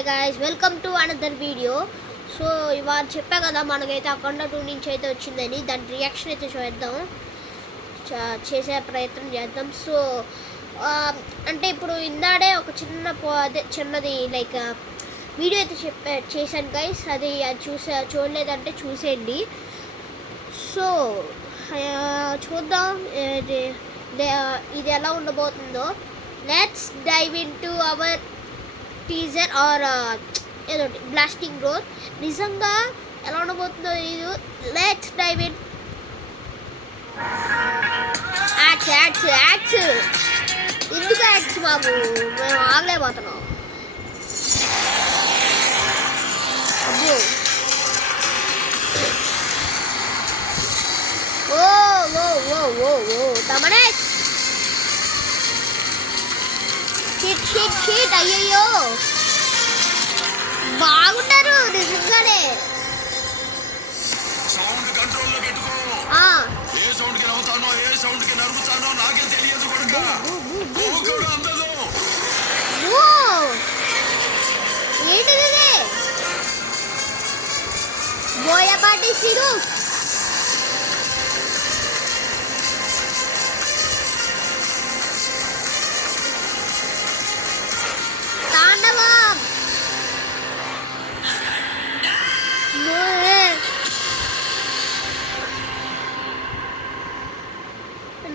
Hi guys, welcome to another video. So ఇవాళ చెప్పా కదా మనకైతే అఖండ 2 నుంచి అయితే వచ్చిందని, దాని రియాక్షన్ అయితే చూద్దాం, చేసే ప్రయత్నం చేద్దాం. సో అంటే ఇప్పుడు ఇందాడే ఒక చిన్నది లైక్ వీడియో అయితే చేశాను గైస్. అది చూడలేదంటే చూసేయండి. సో చూద్దాం ఇది ఎలా ఉండబోతుందో. Let's dive into our teaser or ఏదో బ్లాస్టింగ్ గ్రోత్. నిజంగా ఎలా ఉండబోతుందో తెలియదు. Let's dive in. యాడ్స్ ఎందుకు యాడ్స్ బాబు, మేము ఆగలేకపోతున్నాం. అబ్బో, ఓ ఓ ఓ ఓ ఓ తమనే షీట్ అయ్యయ్యో, బాగున్నారు నిజంగానే. సౌండ్ కంట్రోల్ లో పెట్టుకో. ఏ సౌండ్ కి నవ్వుతానో ఏ సౌండ్ కి నరుకుతానో నాకే తెలియదు కొడుక. కోకుడు అందదు. ఏంటిది బోయపాటి సిరు? తాండవం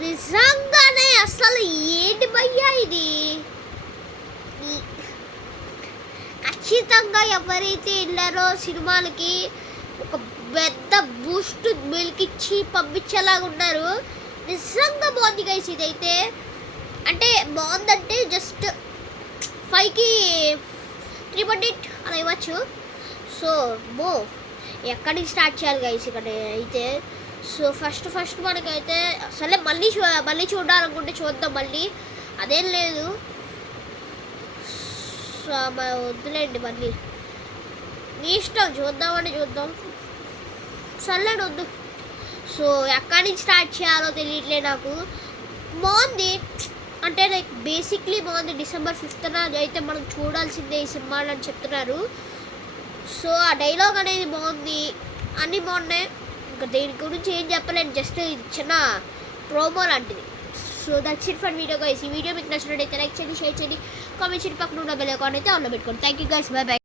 నిజంగానే. అసలు ఏంటి భయ్యా ఇది? ఖచ్చితంగా ఎవరైతే వెళ్ళారో సినిమాలకి ఒక పెద్ద బూస్ట్ మిల్క్ ఇచ్చి పంపించేలాగా ఉన్నారు. నిజంగా బాగుంది గైస్. ఇదైతే అంటే బాగుందంటే జస్ట్ 5కి 3.8 అలా ఇవ్వచ్చు. సో ఎక్కడి నుంచి స్టార్ట్ చేయాలి గైస్ ఇక్కడ అయితే. సో ఫస్ట్ మనకైతే అసలే మళ్ళీ చూడాలనుకుంటే చూద్దాం, మళ్ళీ అదేం లేదు. సో వద్దులేండి, మళ్ళీ మీ ఇష్టం, చూద్దామంటే చూద్దాం, సర్లేండి వద్దు. సో ఎక్కడి నుంచి స్టార్ట్ చేయాలో తెలియట్లేదు నాకు. బాగుంది అంటే లైక్ బేసిక్లీ బాగుంది. December 5th అయితే మనం చూడాల్సిందే ఈ సినిమాలు అని చెప్తున్నారు. సో ఆ డైలాగ్ అనేది బాగుంది, అన్నీ బాగున్నాయి. ఇంకా దేని గురించి ఏం చెప్పలేను, జస్ట్ చిన్న ప్రోమో లాంటిది. So that's it for video guys. ఈ వీడియో మీకు నచ్చినట్టయితే లైక్ చేయండి, షేర్ చేయండి, కామెంట్ చేయండి, పక్కన ఉన్న బెల్ ఐకాన్ అయితే ఆన్లో పెట్టుకోండి. Thank you guys, by by.